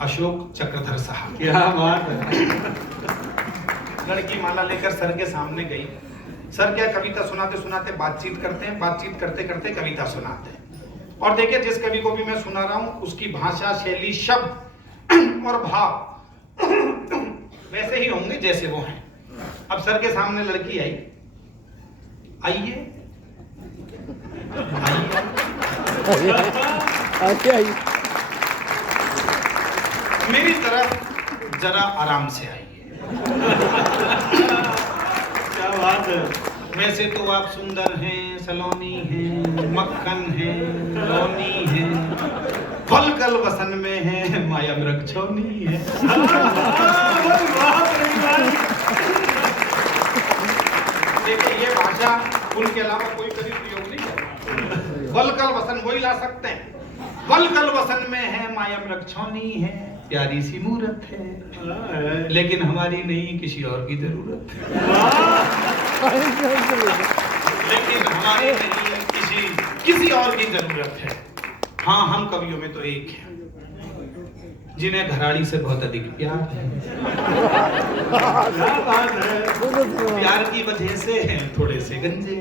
अशोक चक्रधर साहब। क्या बात है। लड़की माला लेकर सर के सामने गई। सर क्या कविता सुनाते सुनाते बातचीत करते हैं, बातचीत करते करते कविता सुनाते हैं। और देखिए जिस कवि को भी मैं सुना रहा हूं उसकी भाषा, शैली, शब्द और भाव वैसे ही होंगे जैसे वो हैं। अब सर के सामने लड़की आई। आइए आइए मेरी तरफ जरा आराम से आइए। क्या बात है। वैसे तो आप सुंदर हैं, सलोनी हैं, मक्खन हैं, लोनी हैं, फल कल वसन में है, माया मृग छोनी है। देखिए ये भाषा उनके अलावा कोई कभी प्रयोग नहीं करता। फल कल वसन वही ला सकते हैं। फल कल वसन में है, माया मृग छोनी है, प्यारी सी मूरत है, लेकिन हमारी नहीं किसी और की जरूरत है। लेकिन हमारी नहीं किसी और की जरूरत है। हाँ हम कवियों में तो एक हैं जिन्हें घराड़ी से बहुत अधिक प्यार है। प्यार की वजह से थोड़े से गंजे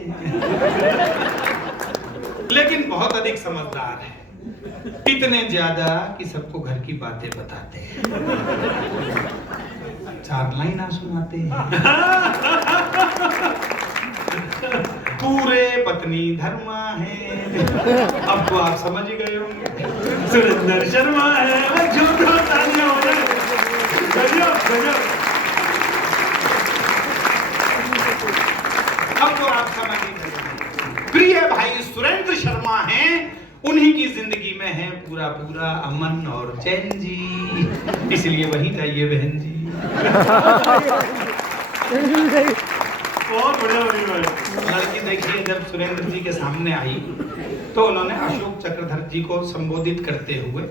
लेकिन बहुत अधिक समझदार है। इतने ज्यादा कि सबको घर की बातें बताते हैं, 4 लाइना सुनाते हैं। पूरे पत्नी धर्मा है। अब तो आप समझ ही गए होंगे। सुरेंद्र शर्मा है। तालियां हो जाए। गजब गजब। अब तो आप समझ ही गए। प्रिय भाई सुरेंद्र शर्मा हैं, उन्हीं की जिंदगी में है पूरा पूरा अमन और चैन जी, इसलिए वहीं जाइए बहन जी। बहुत बढ़िया भाई। लड़की देखिए जब सुरेंद्र जी के सामने आई तो उन्होंने अशोक चक्रधर जी को संबोधित करते हुए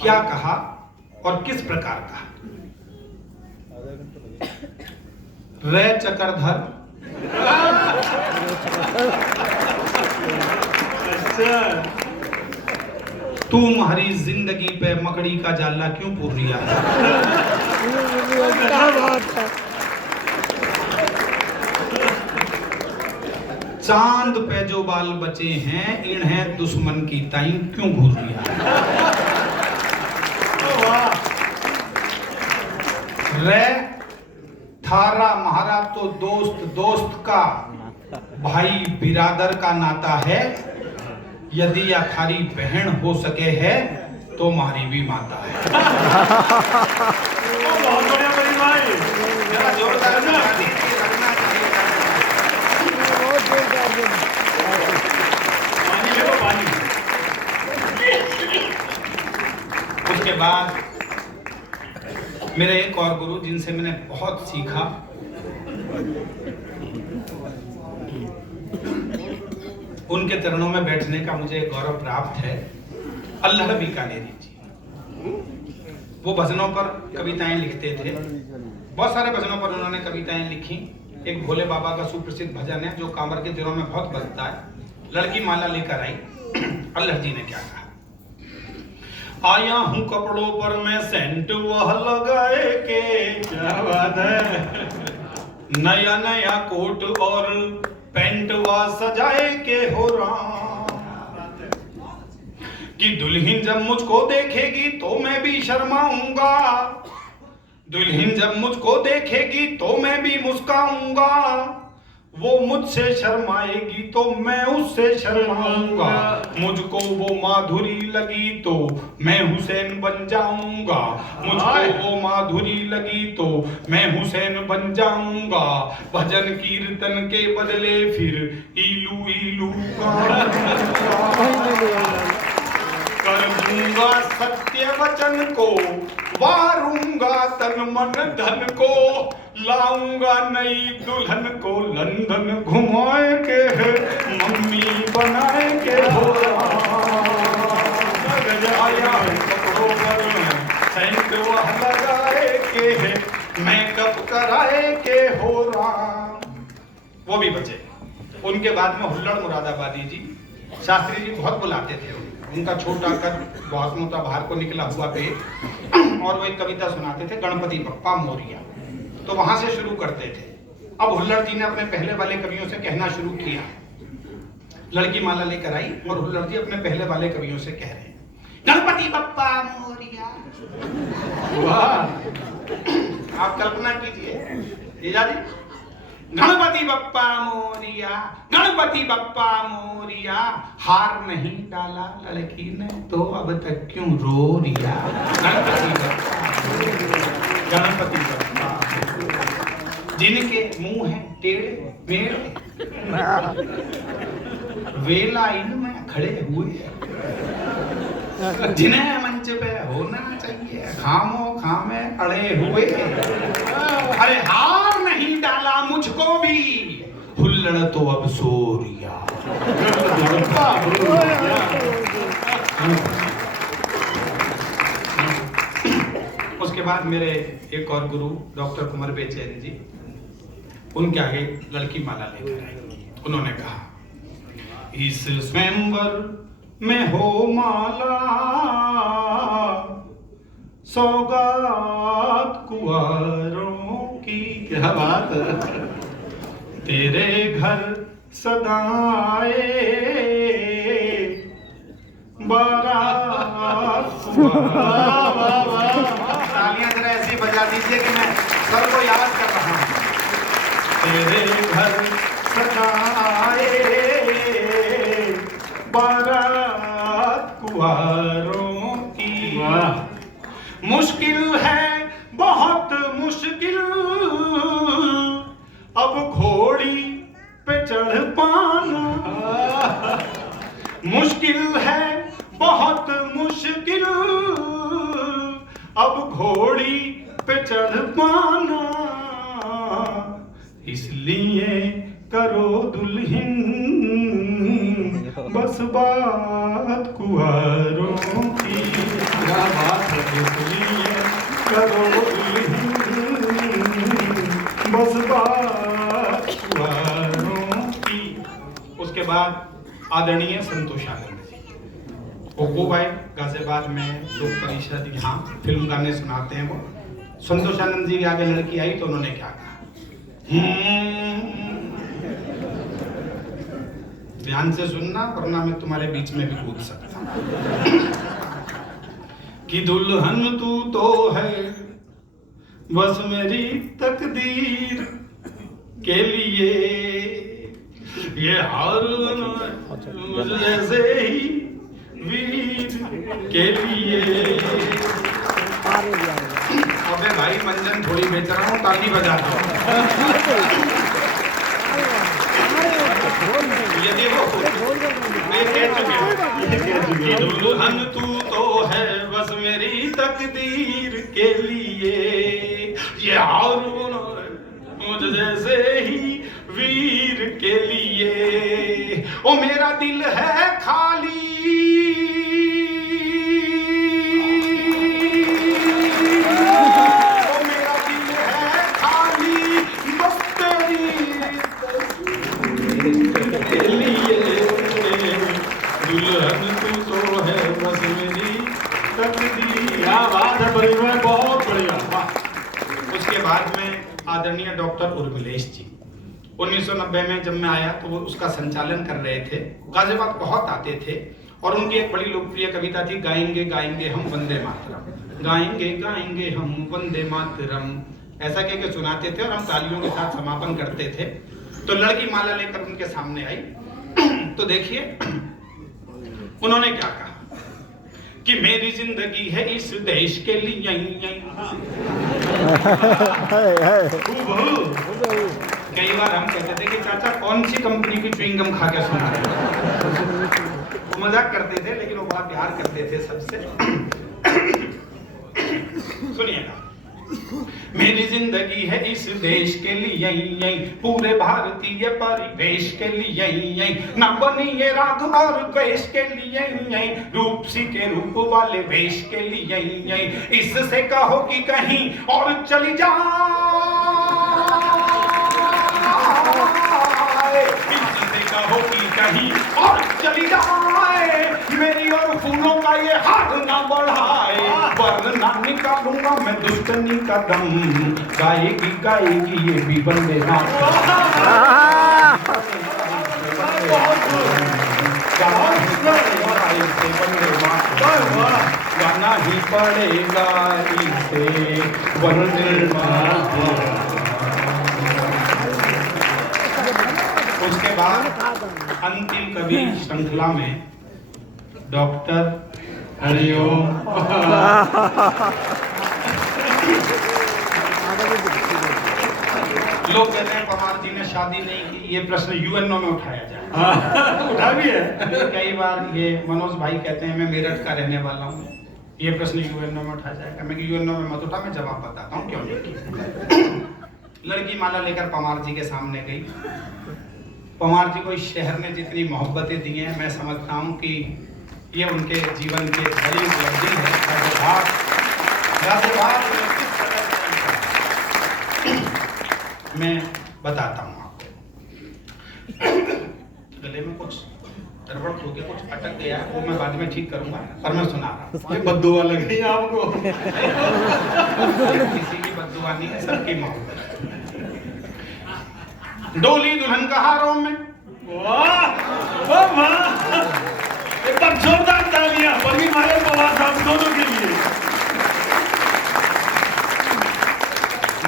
क्या कहा और किस प्रकार कहा। रे चक्रधर, अच्छा तू हमारी जिंदगी पे मकड़ी का जाला क्यों पूर रिया है? चांद पे जो बाल बचे हैं इन्हें दुश्मन की ताई क्यों घूर रिया है? रे थारा महारा तो दोस्त दोस्त का, भाई बिरादर का नाता है। यदि या थारी बहन हो सके है तो हमारी भी माता है। बहुत बढ़िया भाई। जरा जोरदार ताली दीजिए, लगना पानी। उसके बाद मेरे एक और गुरु जिनसे मैंने बहुत सीखा, उनके चरणों में बैठने का मुझे गौरव प्राप्त है। अल्लाह बीकानेरी जी, वो भजनों पर कविताएं लिखते थे। बहुत सारे भजनों पर उन्होंने कविताएं लिखी। एक भोले बाबा का सुप्रसिद्ध भजन है जो कांवर के दिनों में बहुत बजता है। लड़की माला लेकर आई। अल्लाह जी ने क्या कहा, आया हूं कपड़ों पर मैं सेंट वह लगाए के, क्या बात है। नया नया कोट और पेंट वा सजाए के हो राम, कि दुल्हन जब मुझको देखेगी तो मैं भी शर्माऊंगा, दुल्हन जब मुझको देखेगी तो मैं भी मुस्काऊंगा, वो मुझसे शर्माएगी तो मैं उससे शर्माऊंगा, मुझको वो माधुरी लगी तो मैं हुसैन बन जाऊंगा, मुझको वो माधुरी लगी तो मैं हुसैन बन जाऊंगा, भजन कीर्तन के बदले फिर इलू इलू कर दूंगा सत्य वचन को, वारूंगा तन मन धन को, लाऊंगा नई दुल्हन को लंदन घुमाए के, मम्मी बनाए के हो आया कपड़ों पर सेंट वह लगाए के, मेकअप कराए के हो राम। वो भी बचे। उनके बाद में हुल्लड़ मुरादाबादी जी, शास्त्री जी बहुत बुलाते थे उनको। उनका छोटा कद, बहुत मोटा, बाहर को निकला हुआ पेट, और वो एक कविता सुनाते थे, गणपति बप्पा मोरिया। तो वहां से शुरू करते थे। अब हुल्लड़ जी ने अपने पहले वाले कवियों से कहना शुरू किया। लड़की माला लेकर आई और हुल्लड़ जी अपने पहले वाले कवियों से कह रहे हैं, गणपति बप्पा मोरिया। वाह, आप कल्पना कीजिए जीजा जी, गणपति बप्पा मोरिया, गणपति बप्पा मोरिया, हार नहीं डाला लड़की ने तो अब तक क्यों रो रिया। गणपति बप्पा, गणपति बप्पा, जिनके मुंह है टेढ़े मेढ़े, वे लाइन में खड़े हुए, जिन्हें मंच पे होना चाहिए खामो खामे अड़े हुए। अरे हार नहीं डाला मुझको भी, हुल्लड़ तो अब सो रिया। उसके बाद मेरे एक और गुरु डॉक्टर कुंवर बेचैन जी, उनके आगे लड़की माला लेकर आई। उन्होंने कहा, इस स्वयंवर में हो माला, सौगात कुंवारों की। क्या बात है। तेरे घर सदाए बारात कुंवारों। तालियां जरा ऐसी बजा दीजिए कि मैं सबको याद कर रहा हूं। तेरे घर सदाए बारात कुंवारों की। मुश्किल है बहुत मुश्किल, अब घोड़ी पे चढ़ पाना। मुश्किल है बहुत मुश्किल, अब घोड़ी पे चढ़ पाना। इसलिए करो दुल्हन बस बात कुंवारों की। क्या बात है। इसलिए करो दुल्हन बस बात कुंवारों की। उसके बाद आदरणीय संतोषानंद जी, ओप्पो भाई गाजियाबाद में लोक परिषद, यहाँ फिल्म गाने सुनाते हैं वो। संतोषानंद जी के आगे लड़की आई तो उन्होंने क्या कहा, ध्यान से सुनना वरना मैं तुम्हारे बीच में भी कूद सकता हूं। कि दुल्हन तू तो है बस मेरी तकदीर के लिए, ये हार जैसे ही वीर के लिए। अबे भाई मंजन थोड़ी बेच रहा हूँ, ताली बजा दो। ये देखो, ये कह चुके हैं। दुल्हन तू तो है बस मेरी तकदीर के लिए, ये हारून मुझ जैसे ही वीर के लिए। ओ मेरा दिल है खाली, ओ मेरा दिल है खाली बस तेरी के लिए। दुल्हन तू तो है बस मेरी तकदीर। क्या बात है परिवार, बहुत बढ़िया। उसके बाद में आदरणीय डॉक्टर उर्मिलेश जी, 1990 में जब मैं आया तो वो उसका संचालन कर रहे थे। गाजियाबाद बहुत आते थे और उनकी एक बड़ी लोकप्रिय कविता थी, गाएंगे गाएंगे हम वंदे मातरम, गाएंगे गाएंगे हम वंदे मातरम, ऐसा कह के सुनाते थे और हम तालियों के साथ समापन करते थे। तो लड़की माला लेकर उनके सामने आई तो देखिए उन्होंने क्या कहा कि मेरी जिंदगी है इस देश के लिए। कई बार हम कहते थे कि चाचा कौन सी कंपनी की च्युइंगम खा के सुना रहे। वो मजाक करते थे लेकिन वो बड़ा प्यार करते थे सबसे। सुनिएगा, मेरी जिंदगी है इस देश के लिए, पूरे भारतीय परिवेश के लिए, ना बनी ये राग और द्वेष के लिए, रूपसी के रूप वाले वेश के लिए। इससे कहो कि कहीं और चली जाए, इससे कहो कि कहीं और चली जाए, मेरी और फूलों का ये हाथ ना बढ़ाए, वरना निकालूंगा मैं दुश्मनी का दम। गाएगी गाएगी ये भी बंदे ना गाना ही पड़ेगा इसे वंदे मातरम। उसके बाद अंतिम कवि श्रृंखला में डॉक्टर हरिओम। लोग कहते हैं पवार जी ने शादी नहीं की, ये प्रश्न यूएनओ में उठाया जाए। उठा भी है। कई बार ये मनोज भाई कहते हैं मैं मेरठ का रहने वाला हूँ, ये प्रश्न यूएनओ में उठाया जाएगा। मैं यूएनओ में मत उठा, मैं जवाब बताता हूँ क्यों नहीं की। लड़की माला लेकर पवार जी के सामने गई। पवार जी को इस शहर ने जितनी मोहब्बतें दी हैं, मैं समझता हूँ कि ये उनके जीवन की एक बड़ी उपलब्धि है। मैं बताता हूँ आपको। गले में कुछ गड़बड़ हो गया, कुछ अटक गया, वो मैं बाद में ठीक करूंगा, पर मैं सुना रहा हूँ। बद्दुआ लग रही है आपको। किसी की बद्दुआ नहीं है, सबकी मोहब्बत। डोली दुल्हन कहारों में, वाह वाह, एकदम जोरदार तालियां परवीन मायर पवार साहब दोनों के लिए।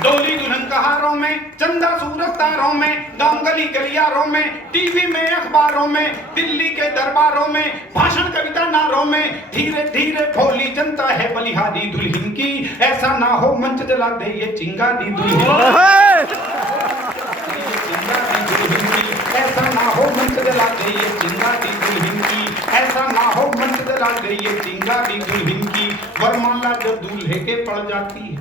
डोली दुल्हन कहारों में, चंदा सूरत तारों में, गांव गली गलियारों में, टीवी में अखबारों में, दिल्ली के दरबारों में, भाषण कविता नारों में, धीरे धीरे भोली जनता है बलिहारी दुल्हन की। ऐसा ना हो मंच जला दे ये चिंगारी दुल्हन, ऐसा ना हो मंच जला दे ये चिंगारी दुल्हन की, ऐसा ना हो मंच जला दे ये चिंगारी दुल्हन की। वरमाला जब दूल्हे के पड़ जाती है,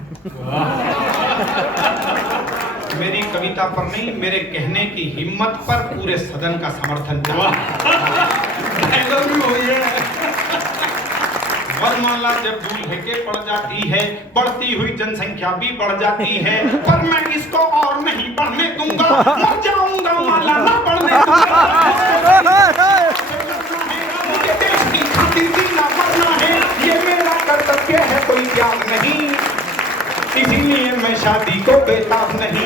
मेरी कविता पर नहीं, मेरे कहने की हिम्मत पर पूरे सदन का समर्थन वरमाला जब दूल्हे के पड़ जाती है, बढ़ती हुई जनसंख्या भी बढ़ जाती है, पर मैं इसको और नहीं बढ़ने दूंगा, मर जाऊंगा माला ना बढ़ने दूंगा। मुझे देश की खातिर जीना मरना है, ये मेरा कर्तव्य है, कोई त्याग नहीं। इसीलिए मैं शादी को बेताब नहीं,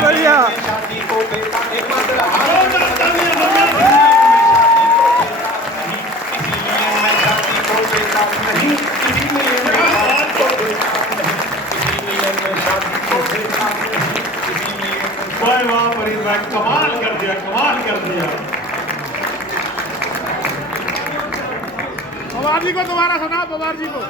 बढ़िया शादी को बेताब एक नहीं, इसीलिए मैं शादी को बेताब नहीं, इसीलिए मैं शादी को बेताब नहीं, इसीलिए वाह वाह परवीन भाई, कमाल कर दिया, कमाल कर दिया। पवार जी को दोबारा सुना, पवार जी को।